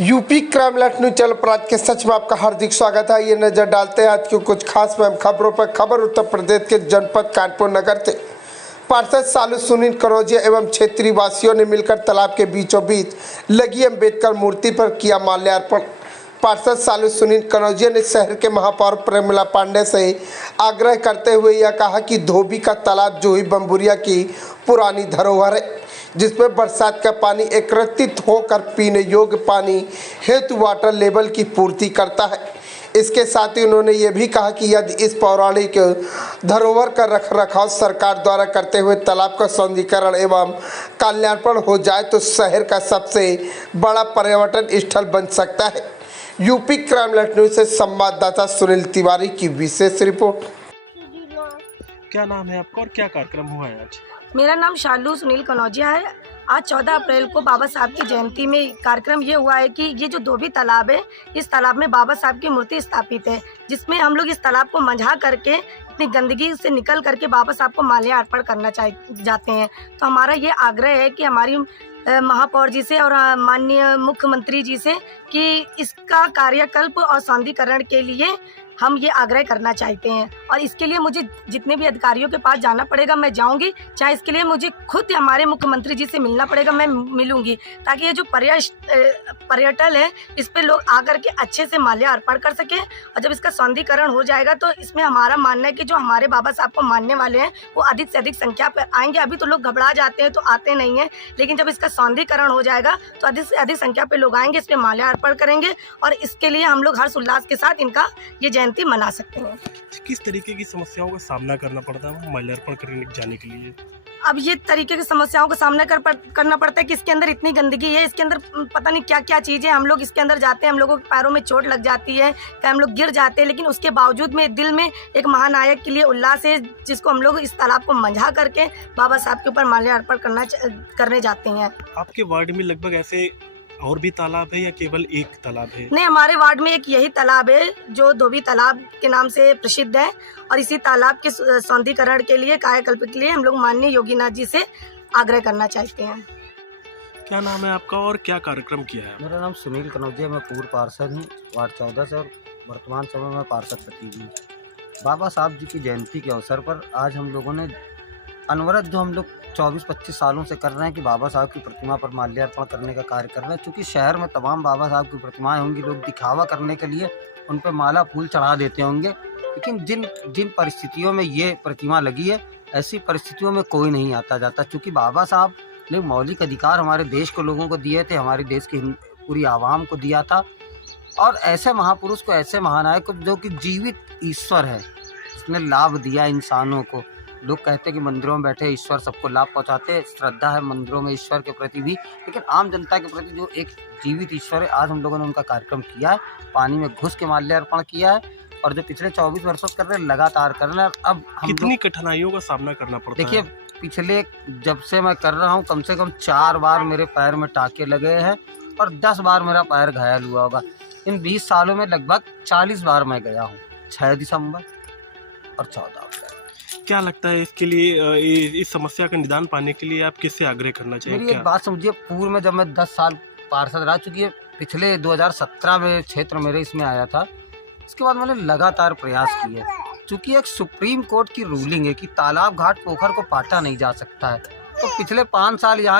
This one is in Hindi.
UP crime alert news channel पर आज के सच में आपका हार्दिक स्वागत है। ये नजर डालते हैं आज की कुछ खास अहम खबरों पर। खबर उत्तर प्रदेश के जनपद कानपुर नगर से पार्षद सालू सुनील कनौजिया एवं क्षेत्रीय वासियों ने मिलकर तालाब के बीचों बीच लगी अम्बेडकर मूर्ति पर किया माल्यार्पण। पार्षद सालू सुनील कनौजिया ने शहर के महापौर प्रेमिला पांडे से आग्रह करते हुए यह कहा कि धोबी का तालाब जूही बम्बुरिया की पुरानी धरोहर है, जिसमें बरसात का पानी एकत्रित होकर पीने योग्य पानी हेतु वाटर लेवल की पूर्ति करता है। इसके साथ ही उन्होंने ये भी कहा कि यदि इस पौराणिक धरोहर का रखरखाव सरकार द्वारा करते हुए तालाब का सौंदर्यीकरण एवं कल्याणपण हो जाए तो शहर का सबसे बड़ा पर्यटन स्थल बन सकता है। यूपी क्राइम अलर्ट न्यूज से संवाददाता सुनील तिवारी की विशेष रिपोर्ट। क्या नाम है आपका और क्या कार्यक्रम हुआ है आज? मेरा नाम शालू सुनील कनौजिया है। आज 14 अप्रैल को बाबा साहब की जयंती में कार्यक्रम ये हुआ है कि ये जो धोबी तालाब है, इस तालाब में बाबा साहब की मूर्ति स्थापित है, जिसमें हम लोग इस तालाब को मंझा करके इतनी गंदगी से निकल करके बाबा साहब को माल्यार्पण करना जाते हैं। तो हमारा ये आग्रह है कि हमारी महापौर जी से और माननीय मुख्यमंत्री जी से कि इसका कार्यकल्प और सौंदर्यीकरण के लिए हम ये आग्रह करना चाहते हैं। और इसके लिए मुझे जितने भी अधिकारियों के पास जाना पड़ेगा मैं जाऊंगी, चाहे इसके लिए मुझे खुद हमारे मुख्यमंत्री जी से मिलना पड़ेगा मैं मिलूंगी, ताकि ये जो पर्यटन है इस पे लोग आकर के अच्छे से माल्यार्पण कर सकें। और जब इसका सौंदर्यीकरण हो जाएगा तो इसमें हमारा मानना है कि जो हमारे बाबा साहब को मानने वाले हैं वो अधिक से अधिक संख्या पर आएंगे। अभी तो लोग घबरा जाते हैं तो आते नहीं हैं, लेकिन जब इसका सौंदर्यीकरण हो जाएगा तो अधिक से अधिक संख्या पर लोग आएंगे, इस पर माल्यार्पण करेंगे और इसके लिए हम लोग हर्ष उल्लास के साथ इनका ये जयंती मना सकते हैं। किस तरीके की समस्याओं का सामना करना पड़ता है माल्यार्पण करने जाने के लिए? अब ये तरीके की समस्याओं का सामना करना पड़ता है कि इसके अंदर इतनी गंदगी है, इसके अंदर पता नहीं क्या क्या चीज़ें। हम लोग इसके अंदर जाते हैं, हम लोगों के पैरों में चोट लग जाती है, हम लोग गिर जाते हैं, लेकिन उसके बावजूद में दिल में एक महानायक के लिए उल्लास है, जिसको हम लोग इस तालाब को मंझा करके बाबा साहब के ऊपर माल्यार्पण करने जाते हैं। आपके वार्ड में लगभग ऐसे और भी तालाब है या केवल एक तालाब है? नहीं, हमारे वार्ड में एक यही तालाब है जो धोबी तालाब के नाम से प्रसिद्ध है। और इसी तालाब के सौंदर्यीकरण के लिए, कायाकल्प के लिए हम लोग माननीय योगीनाथ जी से आग्रह करना चाहते हैं। क्या नाम है आपका और क्या कार्यक्रम किया है? मेरा नाम सुनील कनौजिया, मैं पूर्व पार्षद हूँ वार्ड 14 से और वर्तमान समय में पार्षद सचिव हूँ। बाबा साहब जी की जयंती के अवसर पर आज हम लोगों ने अनवरत जो हम लोग 24-25 सालों से कर रहे हैं कि बाबा साहब की प्रतिमा पर माल्यार्पण करने का कार्य कर रहे हैं। चूँकि शहर में तमाम बाबा साहब की प्रतिमाएं होंगी, लोग दिखावा करने के लिए उन पर माला फूल चढ़ा देते होंगे, लेकिन जिन परिस्थितियों में ये प्रतिमा लगी है, ऐसी परिस्थितियों में कोई नहीं आता जाता। चूँकि बाबा साहब ने मौलिक अधिकार हमारे देश के लोगों को दिए थे, हमारे देश की पूरी आवाम को दिया था। और ऐसे महापुरुष को, ऐसे महानायक को जो कि जीवित ईश्वर है, इसने लाभ दिया इंसानों को। लोग कहते हैं कि मंदिरों में बैठे ईश्वर सबको लाभ पहुंचाते हैं, श्रद्धा है मंदिरों में ईश्वर के प्रति भी, लेकिन आम जनता के प्रति जो एक जीवित ईश्वर है, आज हम लोगों ने उनका कार्यक्रम किया है, पानी में घुस के माल्यार्पण किया है। और जो पिछले 24 वर्षों से कर रहे हैं, लगातार कर रहे हैं। अब कितनी कठिनाइयों का सामना करना पड़ता है? देखिए, पिछले जब से मैं कर रहा हूँ कम से कम 4 बार मेरे पैर में टाँके लगे हैं और 10 बार मेरा पैर घायल हुआ होगा। इन 20 सालों में लगभग 40 बार मैं गया हूँ, 6 दिसंबर और 14 अप्रैल। क्या लगता है इसके लिए, इस समस्या का निदान पाने के लिए आप किससे आग्रह करना चाहिए? मेरी एक बात समझिए, पूर्व में जब मैं 10 साल पार्षद रह चुकी है, पिछले 2017 में क्षेत्र मेरे इसमें आया था, इसके बाद मैंने लगातार प्रयास किए। चूँकि एक सुप्रीम कोर्ट की रूलिंग है कि तालाब घाट पोखर को पाटा नहीं जा सकता है, तो पिछले 5 साल यहाँ